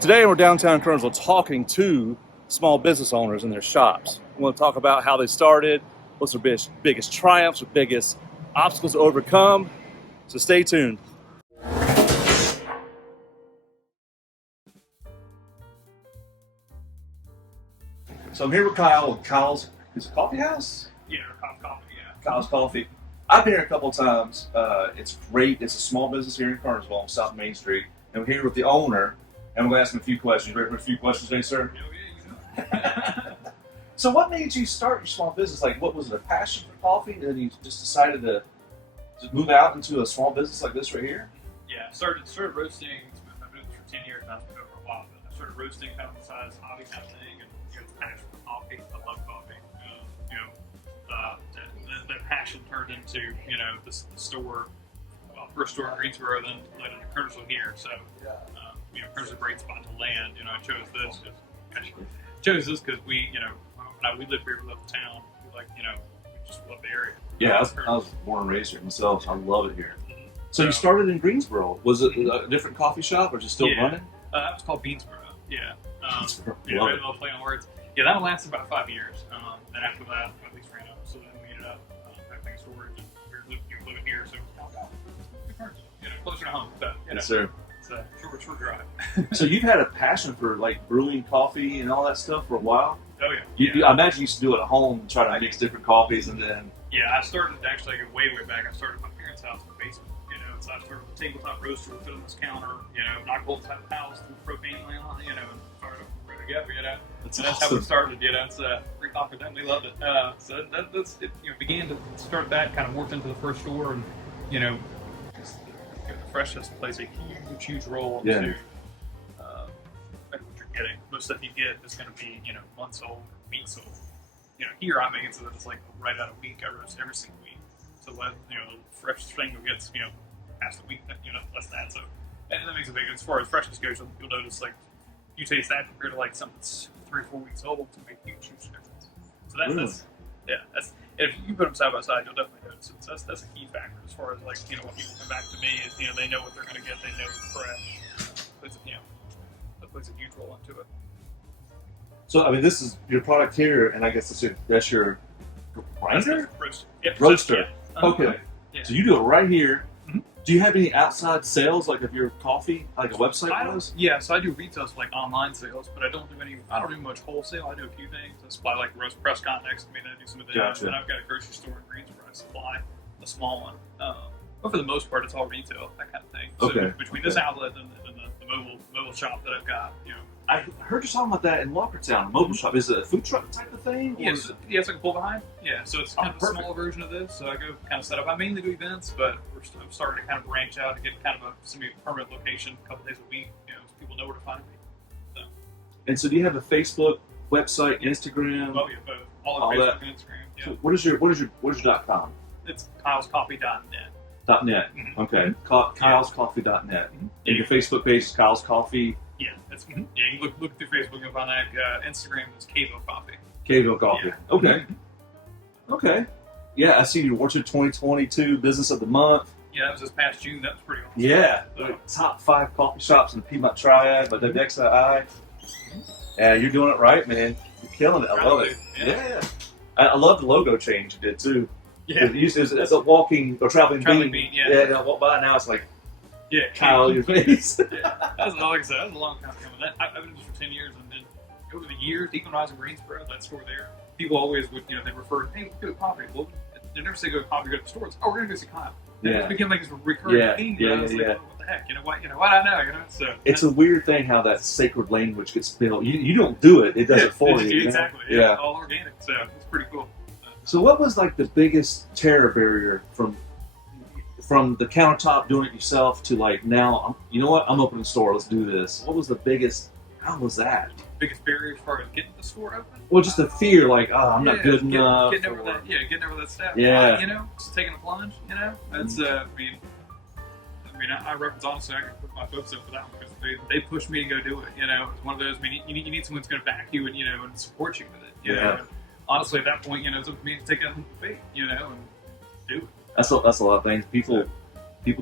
Today we're downtown Kernersville talking to small business owners in their shops. We want to talk about how they started, what's their biggest triumphs, their biggest obstacles to overcome. So stay tuned. So I'm here with Kyle with Kyle's Coffee House? Yeah, coffee, yeah. Kyle's Coffee. I've been here a couple of times. It's great. It's a small business here in Kernersville on South Main Street. And we're here with the owner, and we're going to ask him a few questions. Ready for a few questions today, sir? So what made you start your small business? Like, what was it, a passion for coffee? And then you just decided to move out into a small business like this right here? Yeah, I started roasting. I've been doing this for 10 years now. It's been over a while. But I started roasting kind of besides hobby kind of thing. And the passion for coffee. I love coffee. That passion turned into, the store. Well, first store in Greensboro, then led into Kernersville here. So, Kernersville's a great spot to land. I chose this because we live here, we love the town. We just love the area. Yeah, I was born and raised here myself. So I love it here. So you started in Greensboro. Was it a different coffee shop or just still running? That was called Beansboro. Yeah. Beansboro. A little play on words. Yeah, that one lasted about 5 years. And after that, at least ran up. So then we ended up having storage, and we were living here. So closer to home. So, Yes, sir. It's a short drive. So you've had a passion for like brewing coffee and all that stuff for a while? Oh yeah. I imagine you used to do it at home, try to mix different coffees, and then. Yeah, I started actually way back. I started at my parents' house in the basement. So I started with a tabletop roaster, put it on this counter, knock bolts out of the house, threw propane line on it, and started ready to go, That's how we started, It's free coffee then. We loved it. So that's it. Began to start that, kind of morphed into the first store, and the freshness plays a huge role into what you're getting. Most stuff you get is going to be months old, weeks old. Here I make it so that it's like right out a week. I roast every single week, so the fresh thing gets past the week, less than that. So and that makes a big. As far as freshness goes, you'll notice like you taste that compared to like something that's 3 or 4 weeks old, to make a huge difference. So that's if you put them side by side, you'll definitely notice it. So that's a key factor as far as like when people come back to me is they know what they're going to get, they know it's fresh. That plays a huge role into it. So I mean, this is your product here, and I guess that's your grinder? Roaster. Yeah, roaster. Yeah. Okay. Yeah. So you do it right here. Mm-hmm. Do you have any outside sales, like of your coffee, like a website was? Yeah, so I do retail, so like online sales, but I don't do much wholesale. I do a few things. I supply like roast press context. I do some of that. Gotcha. And I've got a grocery store in Greensboro. I supply a small one. But for the most part, it's all retail, that kind of thing. So okay. Between this outlet and the mobile shop that I've got, I heard you talking about that in Walkertown, a mobile shop. Is it a food truck type of thing? Yes, it's like a pull behind. Yeah, so it's kind of a small version of this. So I go kind of set up. I mainly do events, but I'm starting to kind of branch out and get kind of a semi-permanent location, a couple days a week, so people know where to find me. So. And so do you have a Facebook, website, Instagram? Oh yeah, both. All Facebook and Instagram. Yeah. So what is your .com? It's kylescoffee.net. .net. Mm-hmm. Okay. Kylescoffee.net. Mm-hmm. And your Facebook page is Kyle's Coffee. Yeah, yeah. You can look through Facebook and find that. Instagram is Kvo Coffee. Kvo Coffee. Yeah. Okay. Mm-hmm. Okay. Yeah, I see you Orchard 2022 Business of the Month. Yeah, that was this past June. That was pretty awesome. Yeah, like top 5 coffee shops in the Piedmont Triad by WXII. Yeah, you're doing it right, man. You're killing it. I love it. Yeah. I love the logo change you did too. Yeah. It's a walking or traveling bean. Yeah. Yeah. I walk by now. It's like. Yeah, Kyle, your face. That was like I said, that was a long time coming. I've been doing this for 10 years, and then over the years, even when I was in Greensboro, that store there, people always would, they refer, hey, let's go to coffee. Well, they never say go to coffee, go to the stores. Oh, we're going to go see Kyle. Yeah. It became like this recurring thing. What the heck? What I know, So it's a weird thing how that sacred language gets built. You don't do it; it does it for you. Exactly. Yeah. All organic. So it's pretty cool. So, what was like the biggest terror barrier from the countertop doing it yourself to like now? You know what? I'm opening a store. Let's do this. What was the biggest? How was that? Biggest barrier as far as getting the store open? Well, just the fear, like, oh, I'm not good enough. Getting over that step. Yeah. Just taking the plunge. That's I reference honestly, I can put my folks up for that one because they push me to go do it. It's one of those. You need someone who's going to back you and support you with it. And honestly, at that point, it's up to me to take that faith, and do it. That's a lot of things. People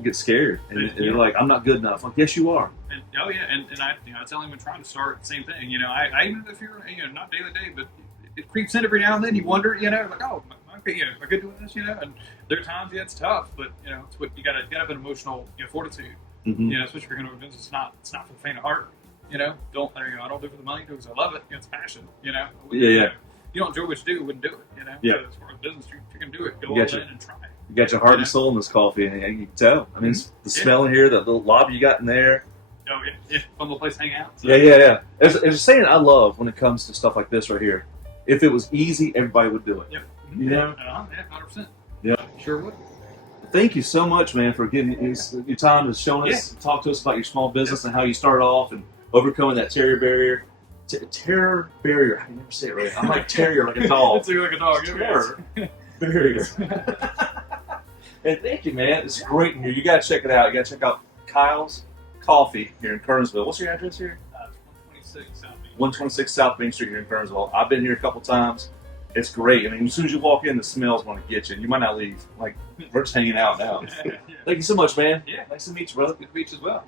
get scared and they're like, I'm not good enough. Like, yes, you are. And oh yeah, and I I tell him when trying to start the same thing. I even if you're not daily day, but it creeps in every now and then. You wonder, like oh, okay, am I good doing this? And there are times it's tough, but it's what you got to have an emotional fortitude. Mm-hmm. Especially if you're going to do this. It's not for the faint of heart. Don't I don't do it for the money, do it because I love it. It's passion. Yeah. You don't enjoy what you do, wouldn't do it. Yeah. So as far as business, you can do it. Go You all got in your- and try. You got your heart and soul in this coffee, and you can tell. I mean, it's the smell in here, that little lobby you got in there. Oh yeah, fun little place to hang out. So. Yeah. There's a saying I love when it comes to stuff like this right here. If it was easy, everybody would do it. Yep. Yeah. 100%. Yeah. Sure would. Thank you so much, man, for giving your time to showing us, talk to us about your small business and how you started off and overcoming that terror barrier. Terror barrier. I can never say it right. I'm like terrier, like a dog. It's like a dog. Terror barrier. And thank you, man. It's great in here. You got to check it out. You got to check out Kyle's Coffee here in Kernersville. What's your address here? 126 South Main. 126 South Main Street here in Kernersville. I've been here a couple times. It's great. I mean, as soon as you walk in, the smells want to get you. You might not leave. Like, we're just hanging out now. Yeah. Thank you so much, man. Yeah. Nice to meet you, brother. Good to meet you as well.